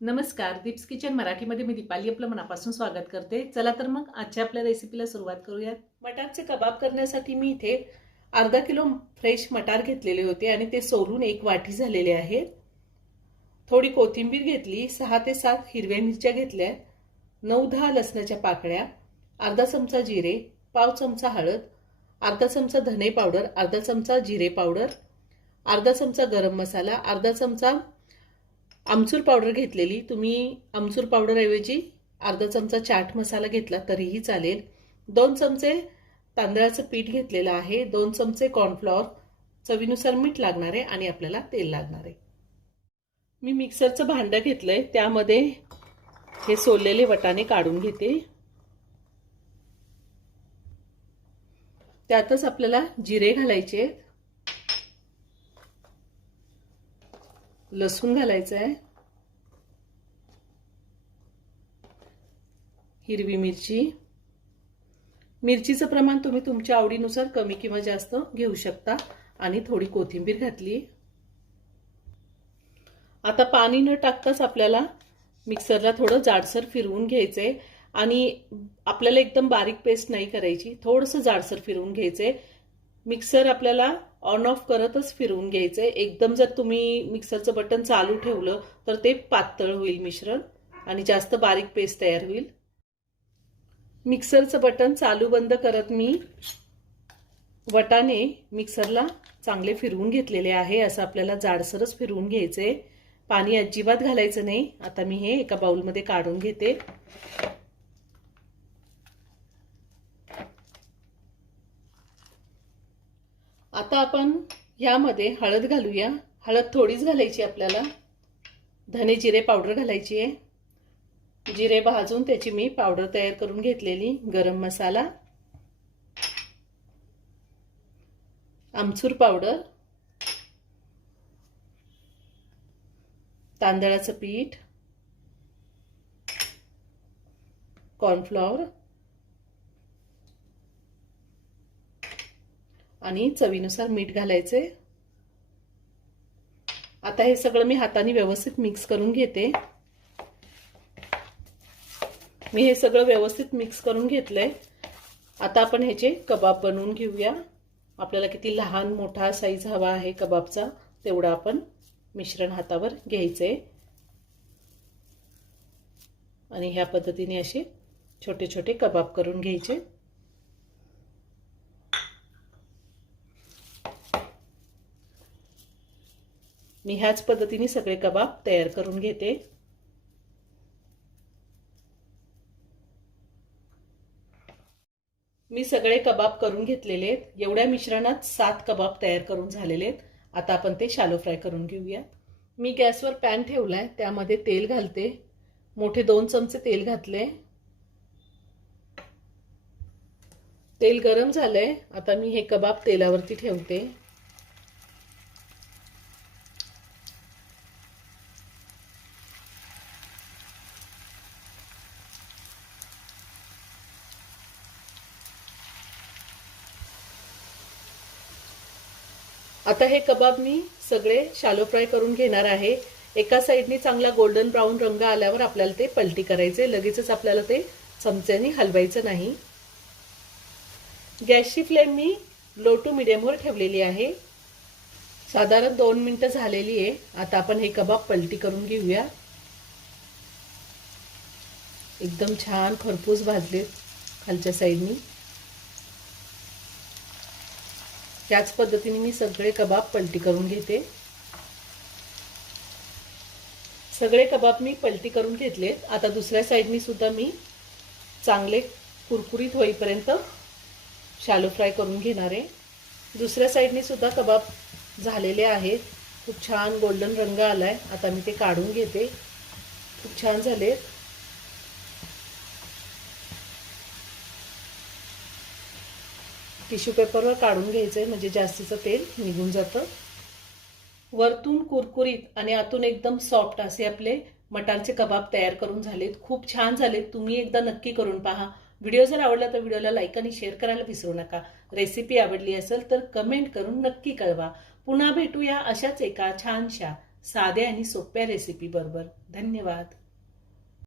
नमस्कार, दीप्स किचन मराठीमध्ये मी दीपाली आपलं मनापासून स्वागत करते। चला तर मग आजच्या आपल्या रेसिपीला सुरुवात करूयात। मटारचे कबाब करण्यासाठी मी इथे अर्धा किलो फ्रेश मटार घेतलेले होते आणि ते सोलून एक वाटी झालेले आहे। थोडी कोथिंबीर घेतली, 6 ते 7 हिरव्या मिरच्या घेतल्या, 9-10 लसणाच्या पाकळ्या, अर्धा चमचा जिरे, पाव चमचा हळद, अर्धा चमचा धने पावडर, अर्धा चमचा जिरे पावडर, अर्धा चमचा गरम मसाला, अर्धा चमचा आमचूर पावडर घेतलेली। तुम्ही आमचूर पावडर ऐवजी अर्धा चमचा चाट मसाला घेतला तरीही चालेल। 2 चमचे तांदळाचं पीठ घेतलेलं आहे, 2 चमचे कॉर्नफ्लॉवर, चवीनुसार मीठ लागणार आहे आणि आपल्याला तेल लागणार आहे। मी मिक्सरचं भांडं घेतलंय, त्यामध्ये हे सोललेले वाटाणे काढून घेते। त्यातच आपल्याला जिरे घालायचे, लसूण घालायचं आहे, हिरवी मिरची, मिरचीचं प्रमाण तुम्ही तुमच्या आवडीनुसार कमी किंवा जास्त घेऊ शकता, आणि थोडी कोथिंबीर घातली। आता पाणी न टाकताच आपल्याला मिक्सरला थोडं जाडसर फिरवून घ्यायचंय आणि आपल्याला एकदम बारीक पेस्ट नाही करायची, थोडंसं जाडसर फिरवून घ्यायचंय। मिक्सर आपल्याला ऑन ऑफ करतच फिरवून घ्यायचंय। एकदम जर तुम्ही मिक्सरचं बटन चालू ठेवलं तर ते पातळ होईल मिश्रण आणि जास्त बारीक पेस्ट तयार होईल। मिक्सरचं बटन चालू बंद करत मी वाटाणे मिक्सरला चांगले फिरवून घेतलेले आहे। असं आपल्याला जाडसरच फिरवून घ्यायचंय, पाणी अजिबात घालायचं नाही। आता मी हे एका बाउलमध्ये काढून घेते। आता आपण यामध्ये हळद घालूया। हळद थोडीच घालायची आपल्याला। धने जिरे पावडर घालायची आहे। जिरे भाजून त्याची मी पावडर तयार करून घेतलेली। गरम मसाला, आमचूर पावडर, तांदळाचं पीठ, कॉर्नफ्लॉवर आणि चवीनुसार मीठ घालायचे। आता हे सगळं मी हाताने व्यवस्थित मिक्स करून घेते। मी हे सगळं व्यवस्थित मिक्स करून घेतलंय। आता आपण ह्याचे कबाब बनवून घेऊया। आपल्याला किती लहान मोठा साईज हवा आहे कबाबचा तेवढा आपण मिश्रण हातावर घ्यायचंय आणि ह्या पद्धतीने असे छोटे छोटे कबाब करून घ्यायचे। मी ह्याच पद्धतीने सगळे कबाब तयार करून घेते। मी सगळे कबाब करून घेतलेले आहेत। एवढ्या मिश्रणात 7 कबाब तयार करून झालेले आहेत। आता आपण ते शॅलो फ्राय करून घेऊया। मी गॅसवर पॅन ठेवलाय, त्यामध्ये तेल घालते। मोठे 2 चमचे तेल घातले। तेल गरम झालंय, आता मी हे कबाब तेलावरती ठेवते। आता हे कबाब मी सगळे शॅलो फ्राय करून घेणार आहे। एका साइडनी चांगला गोल्डन ब्राउन रंग आल्यावर आपल्याला ते पलटी करायचे, लगेचच आपल्याला ते चमच्याने हलवायचं नाही। गॅसची फ्लेम मी लो टू मीडियम वर ठेवलेली आहे। साधारण 2 मिनिटं झालेली आहे। आता आपण हे कबाब पलटी करून घेऊया। एकदम छान खरपूस भाजलेत खालच्या साइडनी। त्याच पद्धतीने मी सगळे कबाब पलटी करून घेते। सगळे कबाब मी पलटी करून घेतलेत। आता दुसऱ्या साइडनी सुद्धा मी चांगले कुरकुरीत होईपर्यंत शॅलो फ्राय करून घेणार आहे। दुसऱ्या साइडनी सुद्धा कबाब झालेले आहेत। खूप छान गोल्डन रंग आलाय। आता मी ते काढून घेते। खूप छान झालेत। टिश्यू पेपरवर काढून घ्यायचंय म्हणजे जास्तीचं तेल निघून जातं। वरतून कुरकुरीत आणि आतून एकदम सॉफ्ट असे आपले मटारचे कबाब तयार करून झालेत। खूप छान झालेत। तुम्ही एकदा नक्की करून पहा। व्हिडिओ जर आवडला तर व्हिडिओला लाईक आणि शेअर करायला विसरू नका। रेसिपी आवडली असेल तर कमेंट करून नक्की कळवा। पुन्हा भेटूया अशाच एका छानशा साध्या आणि सोप्या रेसिपी बरोबर. धन्यवाद.